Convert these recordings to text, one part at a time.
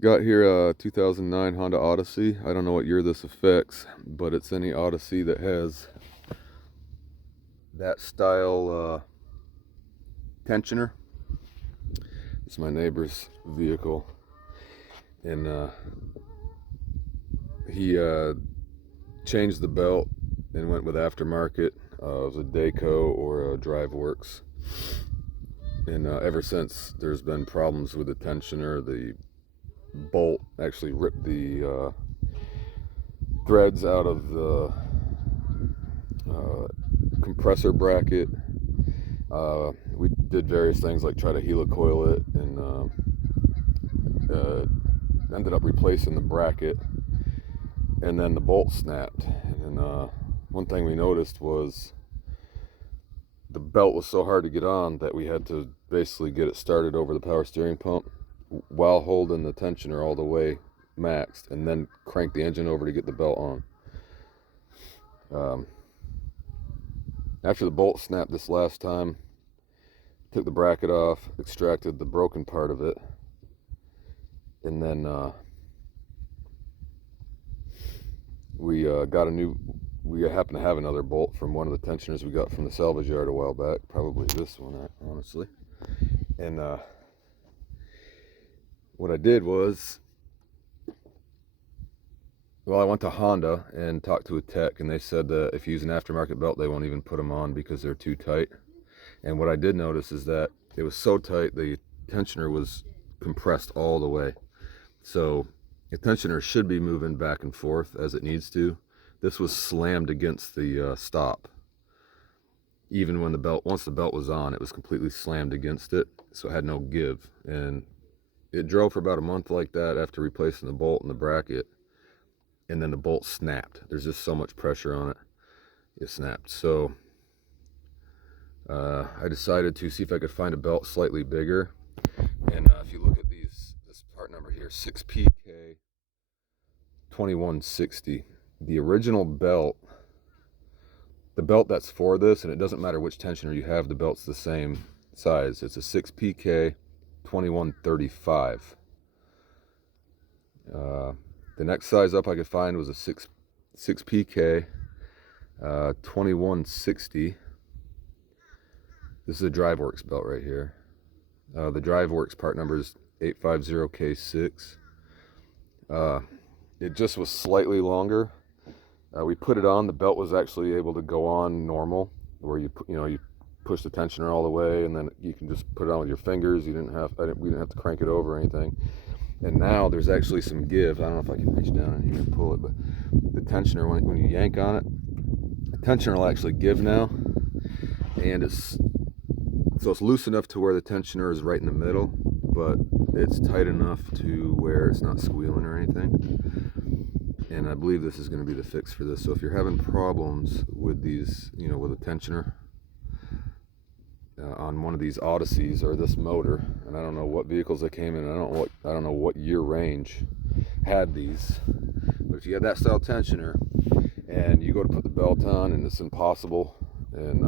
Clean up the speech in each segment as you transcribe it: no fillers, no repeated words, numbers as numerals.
Got here a 2009 Honda Odyssey. I don't know what year this affects, but it's any Odyssey that has that style tensioner. It's my neighbor's vehicle, and he changed the belt and went with aftermarket. It was a Dayco or a DriveWorks, and ever since there's been problems with the tensioner. The bolt actually ripped the threads out of the compressor bracket. We did various things like try to helicoil it, and ended up replacing the bracket, and then the bolt snapped. And one thing we noticed was the belt was so hard to get on that we had to basically get it started over the power steering pump while holding the tensioner all the way maxed, and then crank the engine over to get the belt on. After the bolt snapped this last time, took the bracket off, extracted the broken part of it, and then we happen to have another bolt from one of the tensioners we got from the salvage yard a while back, probably this one, honestly. And what I did was, well, I went to Honda and talked to a tech, and they said that if you use an aftermarket belt, they won't even put them on because they're too tight. And what I did notice is that it was so tight, the tensioner was compressed all the way. So the tensioner should be moving back and forth as it needs to. This was slammed against the stop. Even when once the belt was on, it was completely slammed against it, so it had no give. And it drove for about a month like that after replacing the bolt and the bracket, and then the bolt snapped. There's just so much pressure on it, it snapped. So I decided to see if I could find a belt slightly bigger. And if you look at this part number here, 6PK2160, the original belt, the belt that's for this, and it doesn't matter which tensioner you have, the belt's the same size. It's a 6PK2135. The next size up I could find was a 6PK2160. This is a DriveWorks belt right here. The DriveWorks part number is 850K6. It just was slightly longer. We put it on. The belt was actually able to go on normal, where you push the tensioner all the way, and then you can just put it on with your fingers. We didn't have to crank it over or anything. And now there's actually some give. I don't know if I can reach down in here and pull it, but the tensioner, when you yank on it, the tensioner will actually give now, and it's loose enough to where the tensioner is right in the middle, but it's tight enough to where it's not squealing or anything. And I believe this is going to be the fix for this. So if you're having problems with these, with a tensioner on one of these Odysseys or this motor, and I don't know what vehicles they came in, I don't know what year range had these, but if you had that style tensioner and you go to put the belt on and it's impossible, and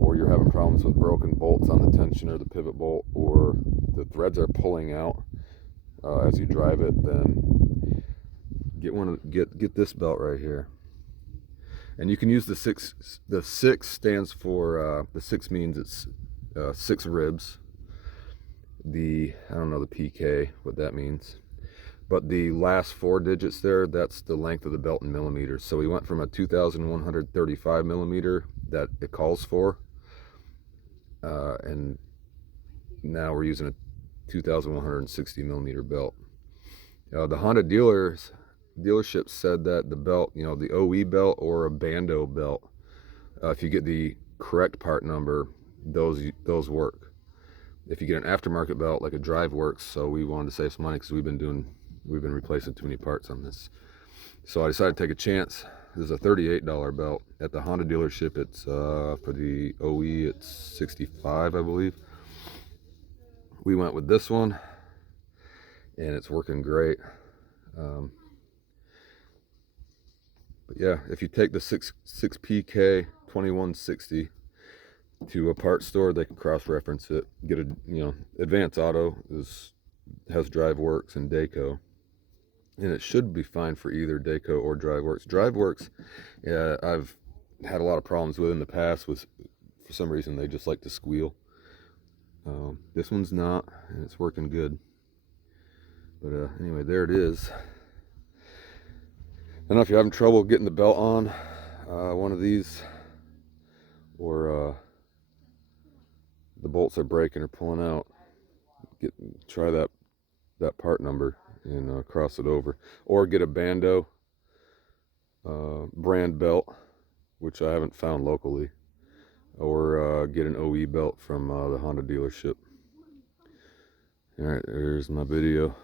or you're having problems with broken bolts on the tensioner, the pivot bolt, or the threads are pulling out as you drive it, then get this belt right here. And you can use the six. The six stands for the six means it's 6 ribs. I don't know the PK, what that means, but the last 4 digits there, that's the length of the belt in millimeters. So we went from a 2,135 millimeter that it calls for, and now we're using a 2,160 millimeter belt. The Honda dealership said that the belt, the OE belt or a Bando belt, if you get the correct part number, those work. If you get an aftermarket belt like a DriveWorks, so we wanted to save some money because we've been replacing too many parts on this. So I decided to take a chance. This is a $38 belt. At the Honda dealership, it's for the OE, it's $65, I believe. We went with this one, and it's working great. But yeah, if you take the 6PK2160 to a parts store, they can cross-reference it. Get a, Advance Auto has DriveWorks and Dayco, and it should be fine for either Dayco or DriveWorks. DriveWorks, I've had a lot of problems with in the past. For some reason they just like to squeal. This one's not, and it's working good. But anyway, there it is. I don't know if you're having trouble getting the belt on one of these, or the bolts are breaking or pulling out. Try that part number and cross it over, or get a Bando brand belt, which I haven't found locally, or get an OE belt from the Honda dealership. All right, there's my video.